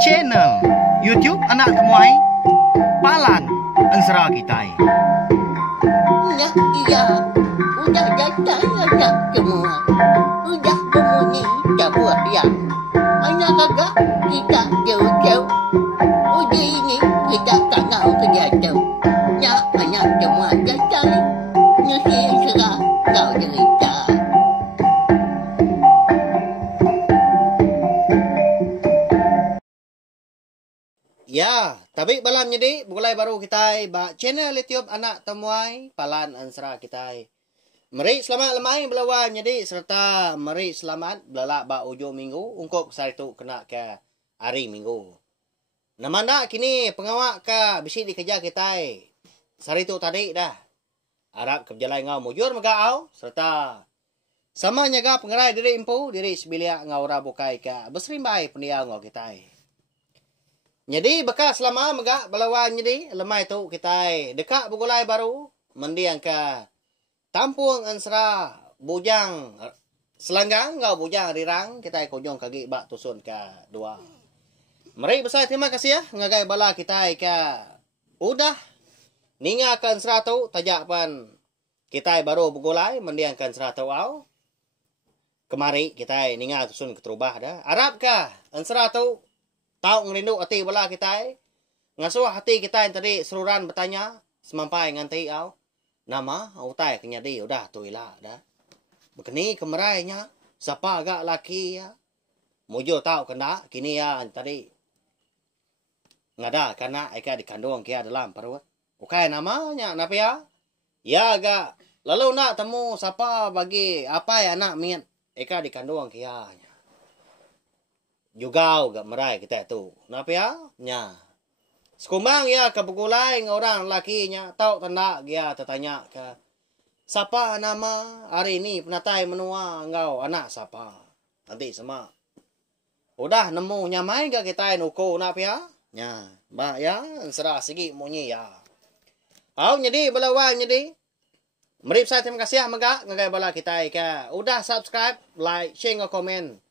channel YouTube Anak Temuai Palan Ensera Kitai. Nah, iya, udah datang anak semua. Udah berbunyi sebuah yang anak kakak kita jauh-jauh. Uji ini kita tak mau kerja jauh. Ya, anak semua datang. Nusi serah kau cerita. Ya, tapi balam jadi mulai baru kita ba channel YouTube Anak Temuai Palan Ensera kita. Mari selamat lemai belawan jadi serta mari selamat belala ba ujung minggu ungkop sari tu kena ke hari minggu. Namanda kini pengawak ka bisi dikejar kita. Sari tu tadi dah. Harap keberjalan ngau mujur megau serta sama nyaga pengerai diri impu diri sebilia ngau ra bukai ka besrimbai pendiau ngau kita. Jadi bekas lama megak belawan jadi lemai tu kita dekat bugulai baru mendiang ke Tampung Ensera bujang selanggang ngau bujang rirang kita kunjung kaki bak tusun ke dua. Mari besar terima kasih ya ngagai bala kita ke udah ninga ke Ensera tu tajak pan kita baru bugulai mendiang ke Ensera tu au. Kemari kita ninga tusun keterubah dah. Arab ka Ensera tu tahu ngerindu hati bala kita ngasuh hati kita yang tadi seruran bertanya semampai nganti au nama utai kenyadi udah tu ilah dah begini kemerainya siapa agak laki ya mujur tahu kena kini ya tadi ngada karena eka dikandung kia dalam perut ukai namanya napa ya agak lalu nak temu siapa bagi apa ya nak mian eka dikandung kia juga gak merai kita tu. Napa ya? Nya. Sekumbang ya ke bukulai orang lakinya tahu tanda dia tertanya ke siapa nama hari ini penatai menua engkau anak siapa. Nanti sama. Udah nemu nyamai gak kita nuku napa ya? Nya. Mbak ya serah segi munyi ya. Au jadi belawan jadi. Mari saya terima kasih megak ngagai bala kita ke. Udah subscribe, like, share, komen.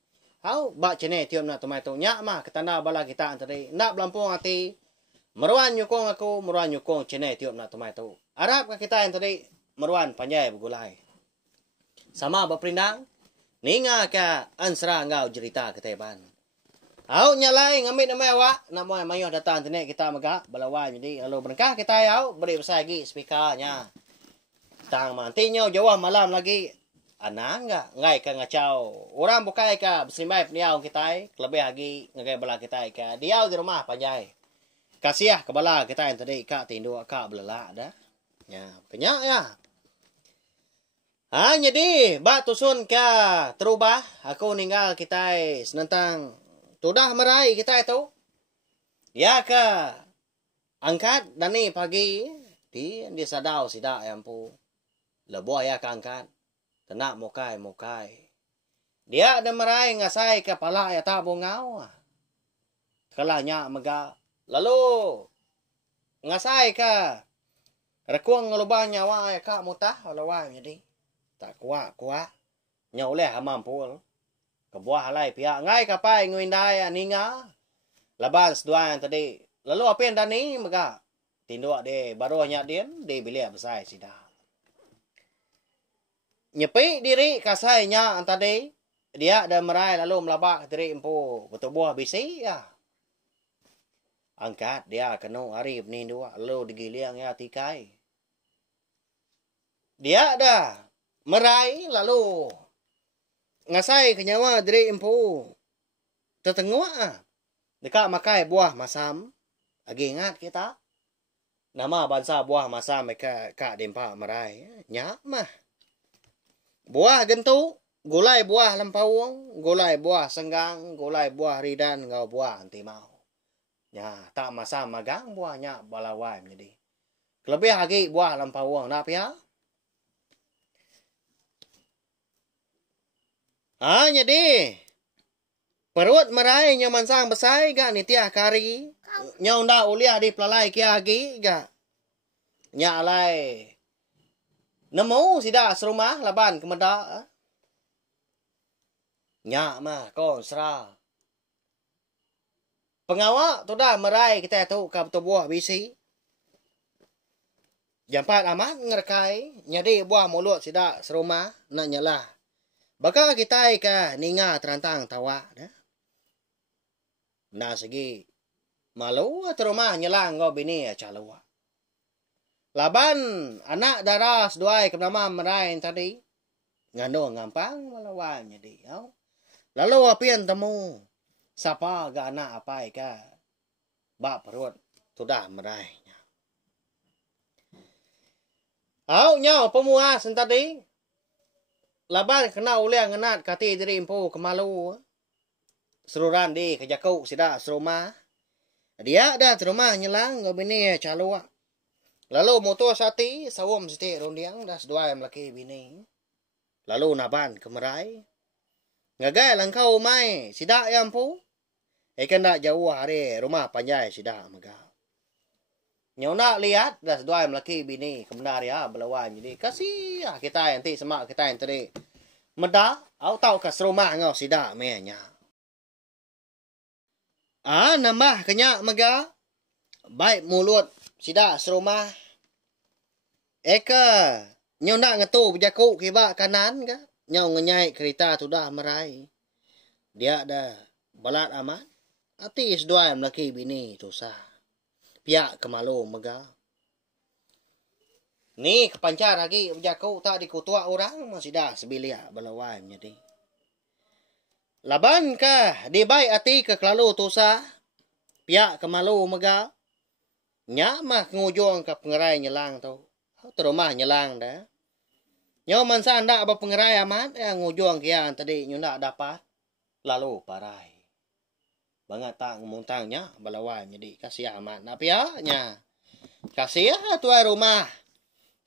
Hau ba chene tiom na tomai to nya mah ketanda bala kita antari nak belampung hati meruan nyukong aku meruan nyukong chene tiom na tomai to Arab ka kita antari meruan panjai begulai sama berperindang ninga ka Ensera ngau cerita keteban hau nyalai ngamit nama awak nak mau mayo datang tene kita mega balawan jadi lalu berkah kita hau beri besar lagi speakernya tang mantinyo jawah malam lagi ana enggak ngai ka ngacau orang bukai ka bersimbai peniau kita lebih lagi ngai bala kita ka diau di rumah panjai kasih ke bala kita yang tadi ka tindu ka belela dah ya kenyak ya jadi ba tusun ka terubah aku ninggal kita senentang tudah merai kita itu ya ka angkat dani pagi di sadau sida ampu lebuah ya ka angkat tenak mokai. Dia ada merai ngasai kepala ya tak bongau. Kalanya mega. Lalu ngasai ka rekuang ngelubang nyawa ya kak mutah lawan jadi. Tak kuat. Nyau leh mampu. Kebuah halai pihak ngai kapai nguindai ninga. Laban sedua yang tadi. Lalu apa yang dani mega. Tinduk de baru hanya dia de bilia besar sidah. Nyepi diri kasainya tadi dia ada merai lalu melabak diri empu bertubuh bisi ya angkat dia kena hari ni dua lalu digiliang ya tikai dia ada merai lalu ngasai kenyawa diri empu tetengua dekat makai buah masam lagi ingat kita nama bangsa buah masam mereka kak dempa merai nyak mah buah gentu, gulai buah lempawung, gulai buah senggang, gulai buah ridan, ngau buah anti mau. Ya, tak masa magang buahnya balawai jadi. Lebih lagi buah lempawung, nak ya? Jadi perut merai nyaman sang besai gak nitiah kari, nyonda uliah di pelalai kia lagi gak. Nyalai. Nemu sida serumah laban kemeda. Nyak mah kon sera. Pengawak tu dah merai kita tu ka buah bisi. Jampat amat ngerkai, nyadi buah mulut sida serumah nak nyalah. Baka kita ka ninga terantang tawa dah. Nah segi malu terumah nyelang go bini calua. Laban anak daras duai ke nama merai tadi. Ngano ngampang malawan nyadi. Lalu apian temu. Sapa ga anak apai ka. Ba perut sudah merai. Nyau pemuas tadi. Laban kena uliang ngenat kati diri impu kemalu. Seruran di kejakau sida serumah. Dia dah serumah nyelang go bini calua. Lalu motor sati sawom siti rondiang dah sedua laki bini. Lalu naban kemerai. Ngagai langkau mai sida yang pu. Ikan dak jauh hari rumah panjai sida maga. Nyau nak lihat dah sedua laki bini kebenar ya belawan jadi kasih kita nanti semak kita yang tadi. Meda au tahu ke serumah ngau sida menya. Nambah kenyak maga. Baik mulut sida serumah. Eka nyau nak ngetu berjaku kiba kanan ka. Nyau ngenyai kereta tu dah merai. Dia dah balat amat. Ati sedua laki bini tu sah. Piak kemalu mega. Ni kepancar lagi berjaku tak dikutua orang masih dah sebilia balawan jadi. Laban ka di baik ati ke kelalu tu sah. Piak kemalu mega. Nya mah ngujung ke pengerai nyelang tu. Terumah nyelang dah. Nyo mansa anda apa pengerai amat yang ngujung kian tadi nyo nak dapat lalu parai. Bangat tak ngemuntangnya balawan jadi kasih amat. Tapi nya kasih tuai rumah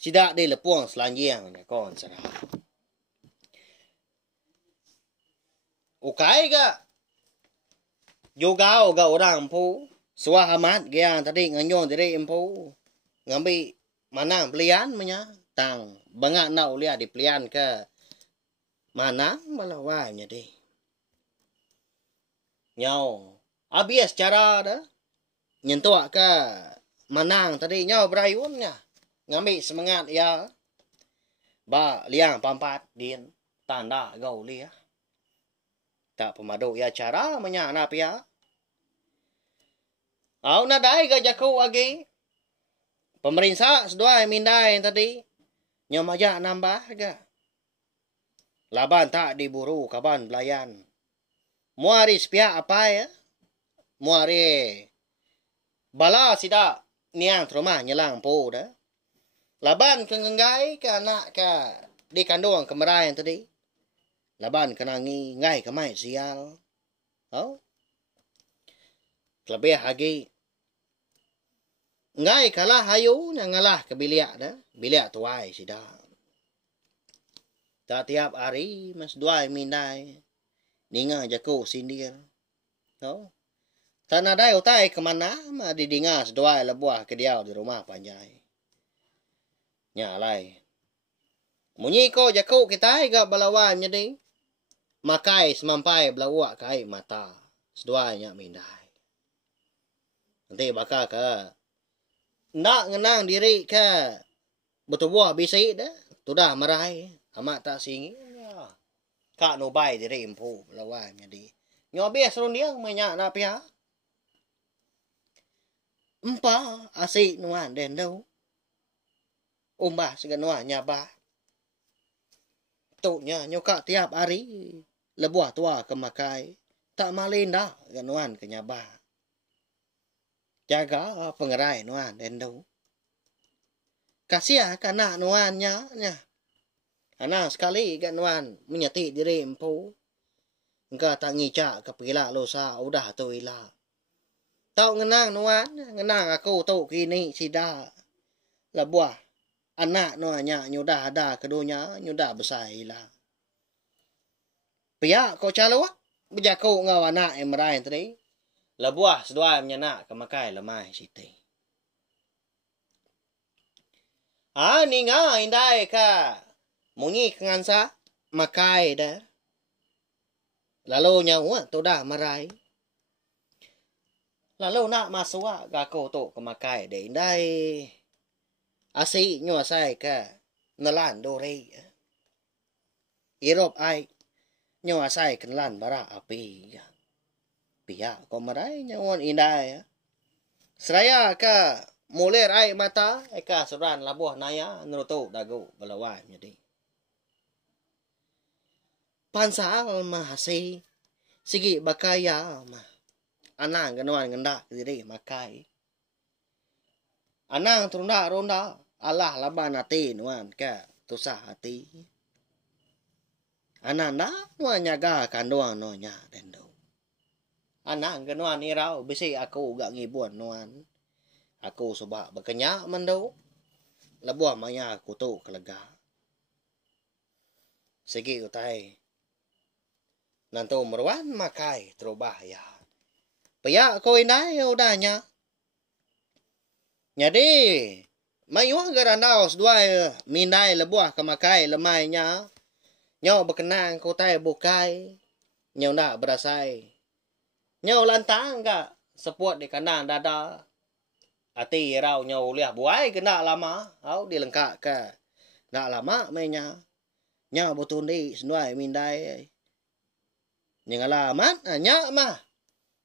sidak di lepuang selanjang kon serah. Ukai ga juga orang pu suah amat kian tadi nganyong diri empu ngambil mana pelian menya tang bangak nak ulia di pelian ke mana balawan jadi. Nyau habis cara dah nyentuak ke manang tadi nyau berayunnya ngambil semangat ya ba liang pampat din tanda gau lia tak pemadu ya cara menya na pia au na dai ga jaku agi pemerintah sedua mindai tadi nyau majak nambah ga laban tak diburu kaban belayan muari sepia apa ya muari bala sida niang rumah nyelang po dah. Laban kengenggai ke anak ke di kandung kemerai tadi. Laban kena ngai ke mai sial. Lebih lagi ngai kalah hayu ngalah ke biliak dah. Biliak tuai sida. Tak tiap hari mas dua mindai. Ninga jaku sindir. Tanah dai utai kemana mah didingas doai lebuah ke diau di rumah panjai. Nyalai. Munyi ko jaku kita ga balawan jadi. Makai semampai belawak kai mata. Seduanya mindai. Nanti bakal ke. Nak ngenang diri ke. Betul buah bisi dah. Tudah merai. Amat tak singi. Kak nubai diri impu balawan jadi. Nyobias rundiang menyak na pihak. Empa asik nuan den đâu. Umbah seganua nyaba. Tuknya nyoka tiap hari lebuah tua kemakai. Tak malin dah ganuan ke nyaba. Jaga pengerai nuan den đâu. Kasih kanak nuannya. Anak sekali ganuan menyeti diri empu. Engkau tak ngicak kepila losa udah tu ilah. Tau ngenang nuan, ngenang aku tau kini sida. Lebuah anak nuannya nyudah ada keduanya, nyudah besar ilah. Pihak kau calua, berjaku ngau anak yang meraih tadi. Lebuah sedua menyenak kemakai lemai siti. Ni ngah indai ka. Mungi kengansa, makai dah. Lalu nyawa tu dah meraih. Lalu nak masuk ga ko to kemakai de indai asi nyo sai ka nalan do re Irop ai nyo asai kenalan bara api pia ko marai nyawon indai seraya ka muler ai mata eka suran labuh naya nuruto dago balawa jadi pansal mahasi sige bakaya mah anang ganuan ngenda diri makai anang turunda ronda Allah laban hati nuan ka tusah hati ananda nuan nyaga kanduan no nya dendo anang ganuan irau bisi aku gak ngibuan nuan aku soba bakanya mando labuah maya aku tu kelega sige utai nanto meruan makai terubah ya paya ko inai udahnya jadi mayuang garandaos dua mindai lebuah kemakai lemainya nyaw bekenang ko tai bukai nyaw na berasai nyaw lantang ga sepuat di kanan dada ati rau nyaw liah buai kena lama au dilengkak ka nak lama menya nyaw botun di senuai mindai nyangalaman nya mah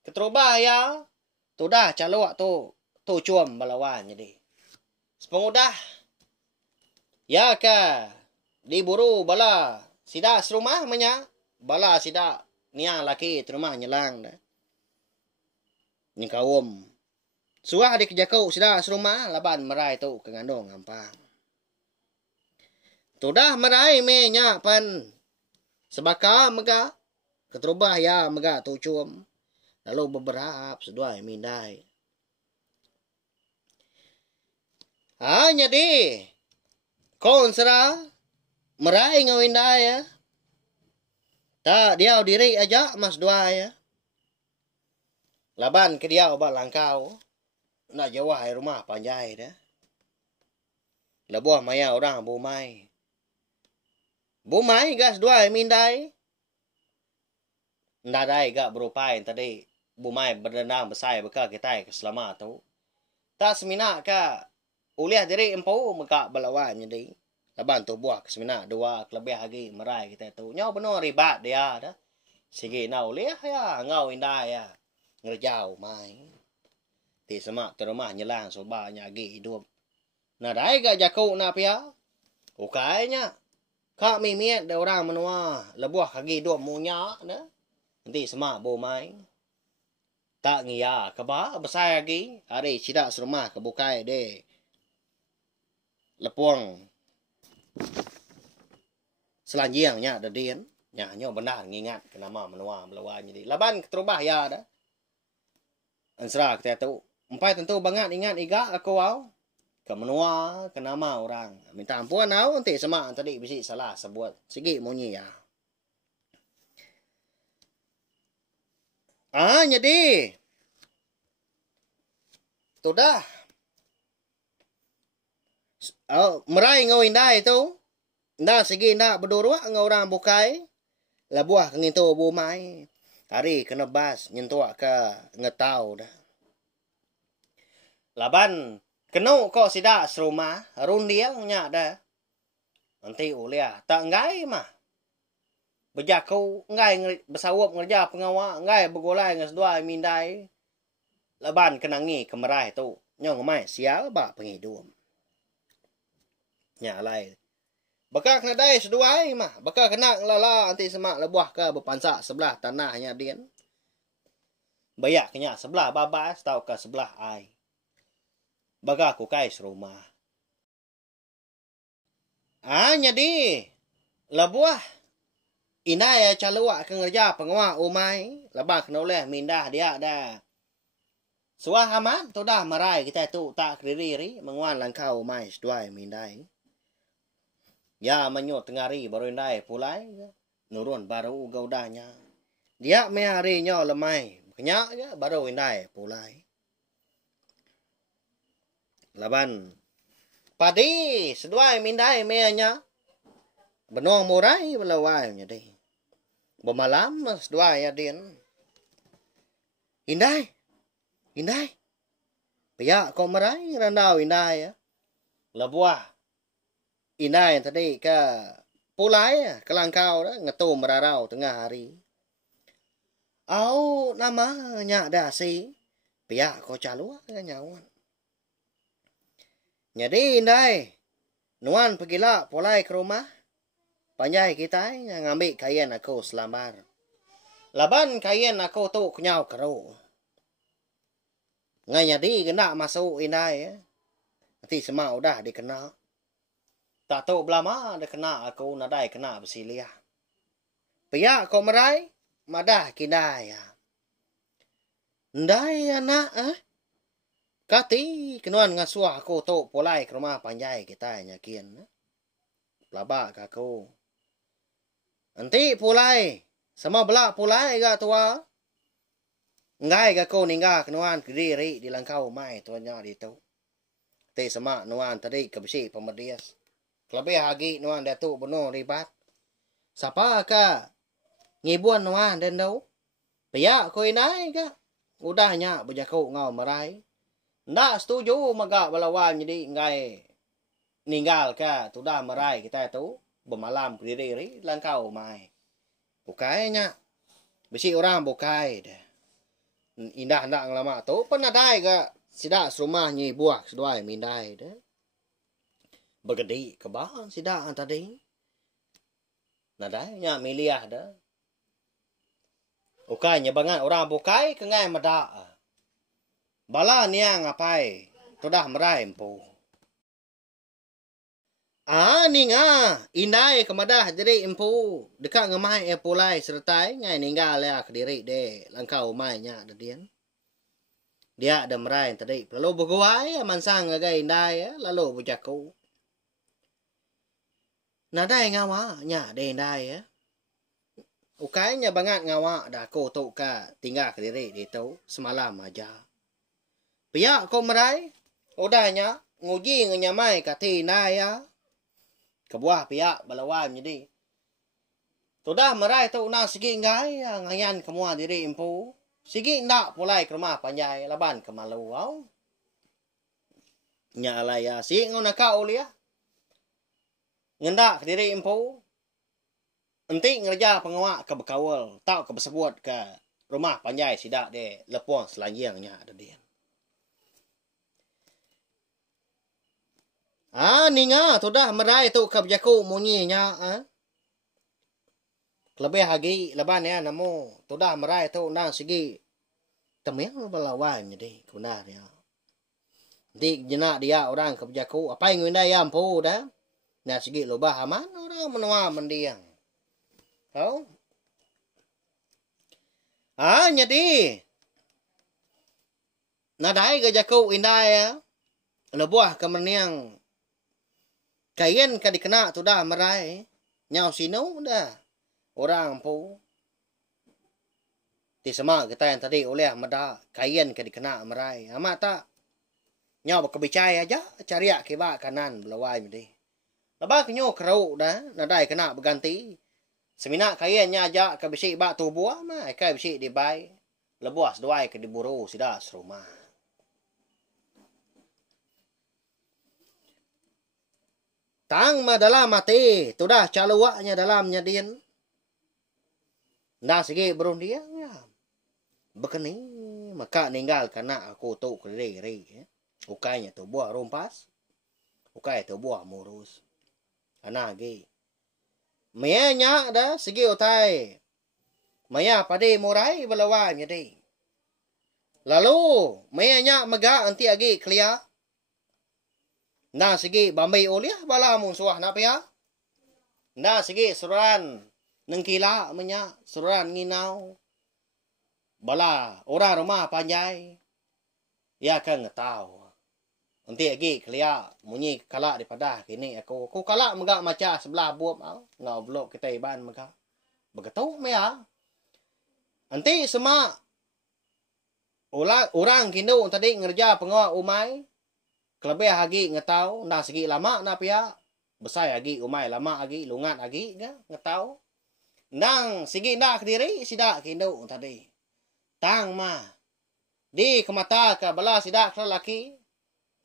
keterubah ya tu dah calok tu cuam balawan jadi sepengudah ya ka diburu bala sida serumah menya bala sida nia laki terumah nyelang dah nyengkawom suah di kejakau sida serumah laban merai tu kengandong gampang tu dah merai menya pan sebaka mega keterubah ya mega tu cuam lalu beberapa seduai mindai jadi kon sera merai ngawindai ya tak dia diri aja mas dua ya laban ke dia obat langkau nak jawah rumah panjai dah labuah maya orang bumai gas dua mindai ndadai gak berupain tadi bumai berdendam besai beka kita keselama tu tak semina ka uliah diri empu meka balawan jadi laban tu buah semina dua kelebih lagi merai kita tu nyaw benar ribat dia dah sige na uliah ya ngau indah ya ngerjau mai ti semak terumah nyelang soba nyagi hidup nadai gak jaku na pia ukainya kak mimiet da orang menua lebuah lagi hidup munya na nanti semak bo mai tak ngia keba besar lagi hari sidak serumah kebukai de lepuang selanjangnya ada dian nyanyo benar ngingat kenama menua melawan jadi laban keterubah ya dah ansra kita tu empai tentu banget ingat iga aku au ke menua kenama orang minta ampun au nanti semak tadi bisi salah sebut sigi munyi ya jadi tu dah merai ngau indah itu nda segi nda berdua ngau orang bukai labuah ngintu bumai hari kena bas nyentuh ke ngetau dah laban kenu kok sida serumah rundiang nya dah nanti uliah tak ngai mah bejaku ngai besawap ngerja pengawa ngai begolai ngas dua mindai laban kenangi kemerai tu nyong mai sial ba pengidum nya lai bakal kena dai seduai mah bakal kena lala anti semak lebuah ke berpansak sebelah tanahnya dian bayak kenya sebelah babas tau ke sebelah ai bakal ku kai serumah jadi lebuah ina ya calua ke ngerja pengawa umai labak noleh mindah dia dah suah aman tu dah marai kita tu tak keriri menguan langkau umai seduai mindai ya menyut tengari baru indai pulai nurun baru gaudanya dia me hari nyo lemai kenya ya baru indai pulai laban padi seduai mindai me nya benong murai belawai nya deh bemalam seduai ya din indai Indai. Pia ko marai randau indai ya. Labuah. Indai tadi ka pulai kelangkau dah ngetu merarau tengah hari. Au namanya dasi. Pia ko calu nyawan. Jadi indai nuan pergilah pulai ke rumah. Panjai kita ngambil kain aku selambar. Laban kain aku tu kenyau keru. Ngay jadi kena masuk indai ya. Nanti semua udah dikena. Tak tahu belama ada kena aku nadai kena bersilia. Pia ko merai madah kindai ya. Ndai anak Kati kenuan ngasuah aku tu pulai ke rumah panjai kita nyakin. Pelabak aku. Nanti pulai. Sama belak pulai ga tua. Ngai ga ko ningga kenuan kediri di langkau mai tuanya di tu. Ti sama nuan tadi kebisi pemedias. Kelebih hagi nuan datu beno ribat. Sapa ka ngibuan nuan dan dau. Pia ko inai ga. Udahnya berjaku ngau merai. Ndak setuju maga balawan jadi ngai ninggal ka tu dah merai kita tu bermalam kediri langkau mai. Bukainya besi orang bukai dah. Indah ndak lama tu penadai ga sida rumah nyi buah seduai mindai dah. Bergedi ke bang sida tadi. Nadai nya miliah dah. Ukainya bangan orang bukai ke ngai medak. Bala niang ngapai, tu dah merai empu. Ninga, indai kemadah jadi empu. Dekat ngemai pulai sertai, ngai ninggal ya kediri de, langkau mai nya dadian. Dia ada merai tadi, lalu berguai, mansang ngagai indai, lalu berjaku. Nadai ngawa, nya de indai ya. Ukainya bangat ngawa dah ko tu ka tinggal kediri di tu semalam aja. Pia ko merai, udahnya nguji ngenyamai kati naya. Kebuah pia balawan jadi. Sudah merai tu na sigi ngai ngayan kemua diri empu. Sigi ndak pulai ke rumah panjai laban ke malu au. Nya alaya si ngona ka ulia. Ngendak diri empu. Enti ngerja pengawak ke bekawal, tak ke bersebut ke rumah panjai sidak de lepon selanjangnya ada dia. Ninga tu dah merai tu ke berjaku munyinya. Lebih hagi leban ya namu. Tu dah merai tu nang segi. Temel balawan jadi kunar ya. Di jenak dia orang ke berjaku. Apa yang winda ya ampu dah. Nah segi lubah aman orang menua mendiang. Tahu? Jadi. Nadai ke jaku indah ya. Lebuah ke meniang. Kain ka dikena tu dah merai. Nyau sino dah. Orang pu. Di semak kita yang tadi oleh meda. Kain ka dikena merai. Amat tak. Nyau berkebicai aja. Cariak kibak kanan belawai medi. Lepas kenyo kerau dah. Nadai kena berganti. Semina kainnya aja ke bisik bak tubuh. Kai bisik dibai. Lebuas doai ke diburu sidah serumah. Tang ma dalam mati. Tu dah caluaknya dalamnya dian. Nah segi berundiang ya. Bekeni. Maka ninggal kena aku tu kediri. Ukainya tu buah rumpas. Ukai tu buah murus. Anak lagi. Maya nyak dah segi utai. Maya padi murai belawan jadi. Lalu. Maya nyak megak nanti lagi kelia. Nah segi bambai oliah bala musuh nak pia. Nah segi suran nengkila menya suran nginau. Bala orang rumah panjai. Ya kan ngetau. Nanti lagi kelia munyi kalak daripada kini aku kalak megak maca sebelah buap au. Ngau blok kita iban megak. Begitu mea. Nanti semua orang kindu tadi ngerja pengawal umai. Kelebih lagi ngetau, nak segi lama nak pia. Besar lagi, umai lama lagi, lungat lagi, ngetau. Nang segi nak kediri, sidak kindu tadi. Tang mah. Di kemata ka bala sidak lelaki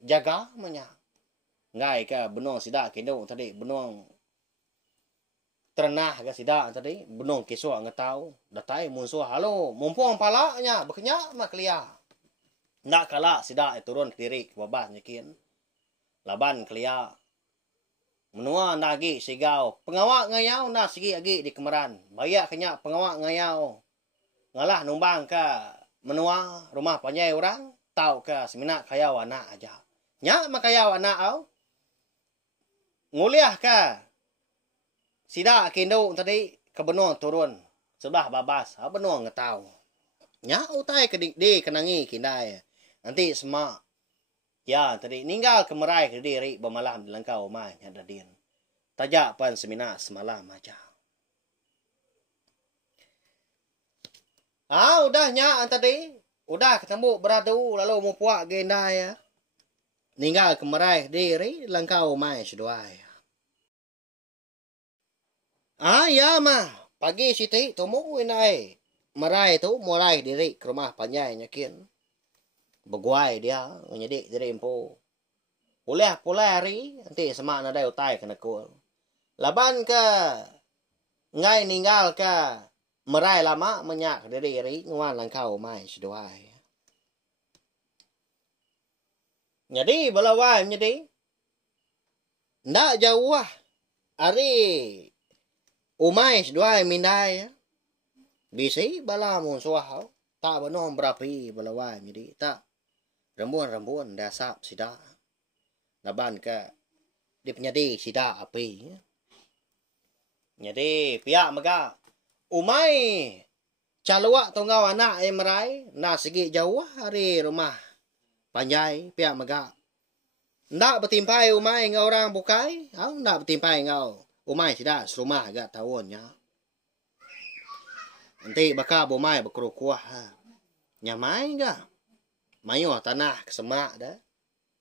jaga manya. Ngai ka benong sidak kendong tadi benong terenah ka sidak tadi benong kisua ngetau datai musuh halo mumpung palanya bekenya mak kelia. Ndak kala sidak turun ke diri ke babas nyekin. Laban kelia. Menua nagi sigau. Pengawak ngayau na sigi agi di kemeran. Bayak kenya pengawak ngayau. Ngalah numbang ka menua rumah panjai orang. Tau ka semina kayau anak aja. Nya makayau anak au. Nguliah ka. Sida kindo tadi ke benua turun. Sebelah babas. Benua ngetau. Nya utai ke di kenangi kindai. Nanti semak. Ya, tadi ninggal kemerai ke diri bermalam di langkau mai ada din. Tajak pan semina semalam aja. Udahnya tadi. Udah ketemu beradu lalu mau puak genda ya. Ninggal kemerai ke diri langkau mai seduai. Ya mah. Pagi siti temu inai. Merai tu mulai diri ke rumah panjai nyakin. Beguai dia ngedik diri empo. Pulih hari nanti semak nadai utai kena kul. Laban ke ngai ninggal ke merai lama menyak diri nguan langkau mai seduai. Jadi balawai jadi ndak jauh lah. Ari umai seduai mindai. Bisi bala mun suah tak benom berapi balawai jadi tak. Rembuan dasap sida. Laban ke di penyadi sida api. Jadi pihak mega umai caluak tunggau anak yang merai na segi jauh hari rumah panjai pihak mega. Ndak bertimpai umai ngau orang bukai, ndak bertimpai ngau umai sida serumah agak tahunnya. Nanti bakal umai berkerukuah. Nyamai enggak? Mayo tanah kesemak dah.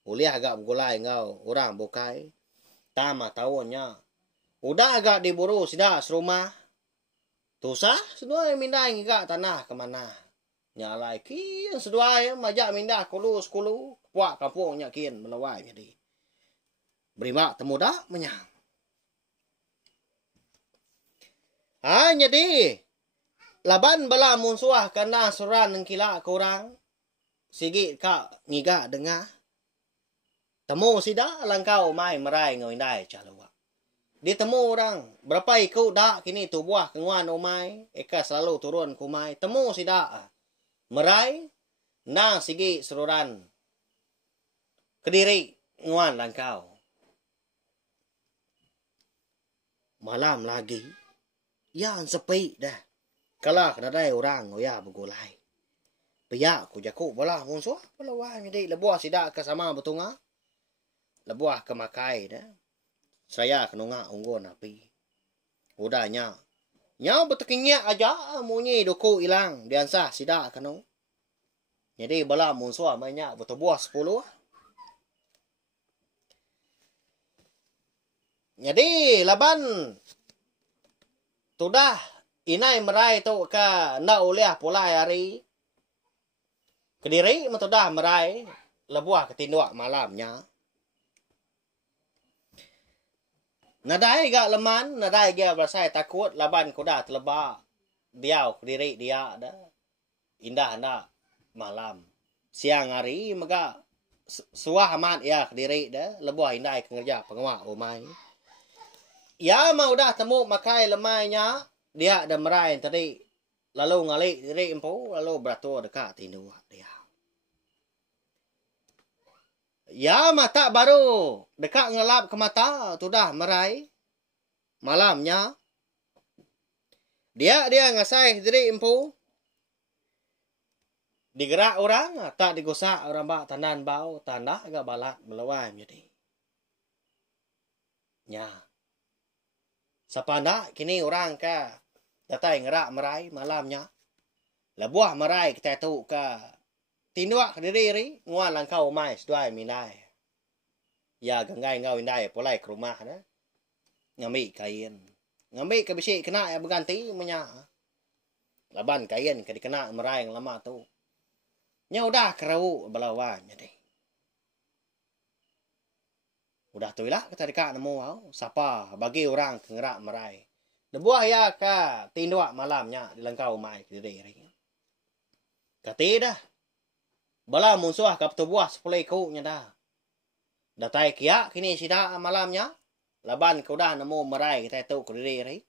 Uliah agak bergulai ngau orang bukai. Tama tahunnya. Udah agak diburu sida serumah. Tusah seduai mindah agak tanah kemana. Nyalai kian seduai majak mindah kulu. Puak kampungnya kian melawai jadi. Berimak temu dak menyang. Jadi. Laban bala munsuah kena suran nengkila kurang. Sigi kak ngiga dengar. Temu sida langkau mai merai ngau indai calua. Ditemu orang. Berapa ikut dak kini tu buah kenguan umai. Eka selalu turun kumai. Temu sida. Merai. Nang sigi seruran. Kediri nguan langkau. Malam lagi. Yang sepi dah. Kalah kena dai orang ya bergulai. Pihak ku jaku bola musuh pelawai jadi lebuah sida ke sama betunga. Lebuah ke makai dah. Saya kenunga unggun api. Udahnya. Nya betekinya aja munyi doku hilang diansah sida kenung. Jadi bola musuh banyak betul buah 10. Jadi laban tudah inai merai tu ka na uliah pulai hari. Kediri metudah merai lebuah ketinduk malamnya. Nadai gak leman, nadai gak bersai takut laban kuda telebak. Diau kediri dia dah. Indah nak malam. Siang hari mega suah amat ya kediri dah. Lebuah indai kerja pengawak umai. Ya mau dah temu makai lemainya. Dia ada merai tadi. Lalu ngalik diri empu. Lalu beratur dekat tinduk dia. Ya mata baru dekat ngelap ke mata tu dah merai malamnya dia ngasai diri empu digerak orang tak digosak orang bak tandan bau tanah agak balat melawai jadi nya sapanda kini orang ka datai ngerak merai malamnya lebuah merai kita tu ka tinduak diri nguan langkau mai seduai mindai. Ya gengai ngau indai polai ke rumah dah. Ngambil kain. Ngambil ke besi kena yang berganti menya. Laban kain ke dikena merai yang lama tu. Nya udah kerau belawan jadi. Udah tu lah kita dekat nemu au. Siapa bagi orang ngerak merai. Debuah ya ka tindua malamnya di lengkau mai diri. Kati dah. Bala musuh ka petubuah 10 ekor nya dah. Datai kia kini sida malamnya. Laban kau dah nemu merai kita tu ke diri.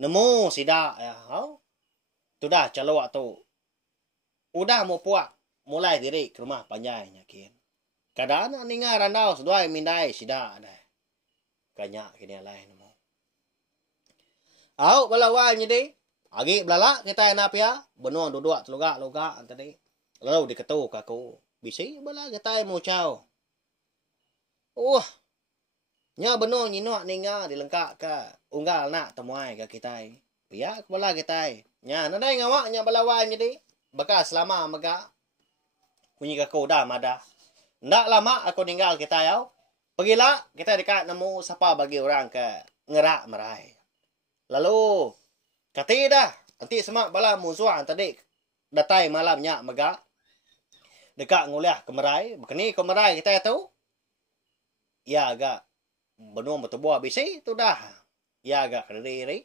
Nemu sida ya. Tu dah calawak tu. Udah mau puak mulai diri ke rumah panjainya kin. Kadang ninga randau seduai mindai sida dah. Kanyak kini lain mo. Au balawan jadi. Agi belala kita na pia benua duduk teluga tadi. Lalu diketuk aku. Bisi bala kita mau caw. Nya benua nyinok ninga dilengkak ka unggal nak temuai ka kita. Pia kepala kita. Nya nadai ngawak nya balawan jadi. Baka selama mega bunyi aku dah mada. Ndak lama aku tinggal kita yau. Pergilah kita dekat nemu siapa bagi orang ke ngerak merai. Lalu kati dah nanti semak bala musuh tadi datai malamnya mega dekat nguliah ke merai. Begini ke merai kita tu. Ya agak benua bertubuh bisi tu dah. Ya agak kediri.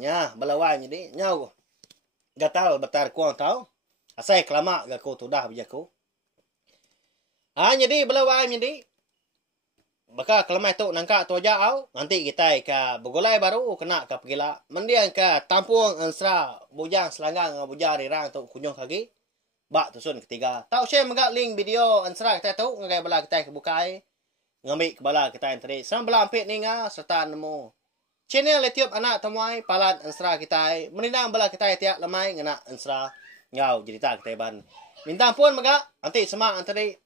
Nya balawan jadi nyau. Gatal betar kuang tau. Asai kelama gaku tu dah bijaku. Jadi belawan jadi. Baka kelama tu nangka tu aja au. Nanti kita ka begulai baru kena ka pergila. Mendiang ka tampung ansra bujang selanggang bujang rirang tu kunjung kaki. Bak tu sun ketiga. Tau share megak link video ansra kita tu ngagai bala kita kebukai. Ngambil ke bala kita yang tadi. Sam bala ampit ninga serta nemu. Channel YouTube anak temuai palan ansra kita. Menindang bala kita tiap lemai ngena ansra ngau cerita kita ban. Minta pun mega nanti semak antari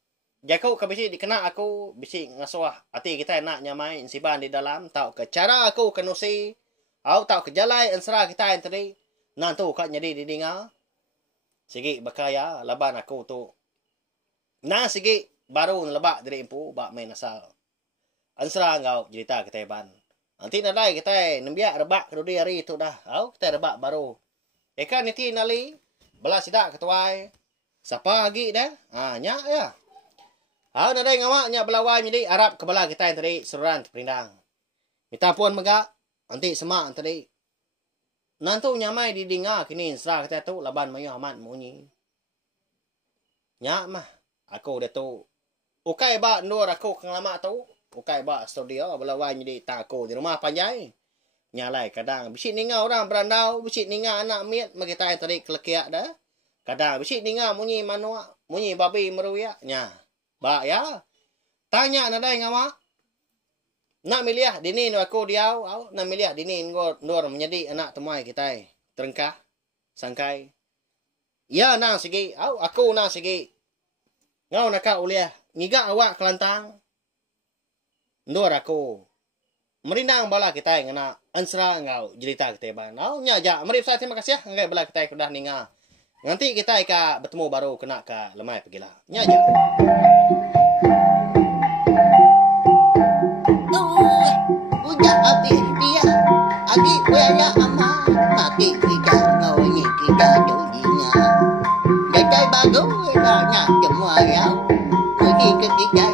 jakau ke bisi dikena aku bisi ngasuah hati kita nak nyamai insiban di dalam tau ke cara aku kenusi au tau ke jalai ansra kita antari nantu kak jadi didinga. Sigi bakaya laban aku tu. Nah sigi baru lebak dari impu bak main asal. Ansra ngau cerita kita ban. Nanti nadai kita nembiak rebak kedua hari itu dah. Kita rebak baru. Eka nanti nali. Belah sidak ketuai. Siapa lagi dah? Nyak ya. Nadai ngamak nyak belawai jadi Arab ke belah kita yang tadi seruran terperindang. Kita pun megak. Nanti semak tadi. Nantu nyamai di dinga kini serah kita tu laban mayu amat munyi. Nyak mah. Aku dah tu. Ukai bak nur aku kang lama tu. Ukai bak studio belawai jadi tak aku di rumah panjai. Nyalai kadang bisik ninga orang berandau, bisik ninga anak miat magita yang tadi kelekiak dah. Kadang bisik ninga munyi manua, munyi babi meruya nya. Ba ya. Tanya nadai ngawa. Nak milih dinin aku diau, nak milih dinin nur menjadi anak temuai kita. Terengkah sangkai. Ya nang sigi, aku nang sigi. Ngau nak uliah, ngiga awak kelantang. Nur aku. Merindang bala kita yang ngena ansra ngau cerita kita ban. Nya ja, mari saya terima kasih ngai bala kita sudah ninga. Nanti kita ka bertemu baru kena ka lemai pergilah. Nya ja. Udah habis dia. Agi wala amat mati kita ngau ni kita jodinya. Dekai baru nak semua ya. Pergi ke kita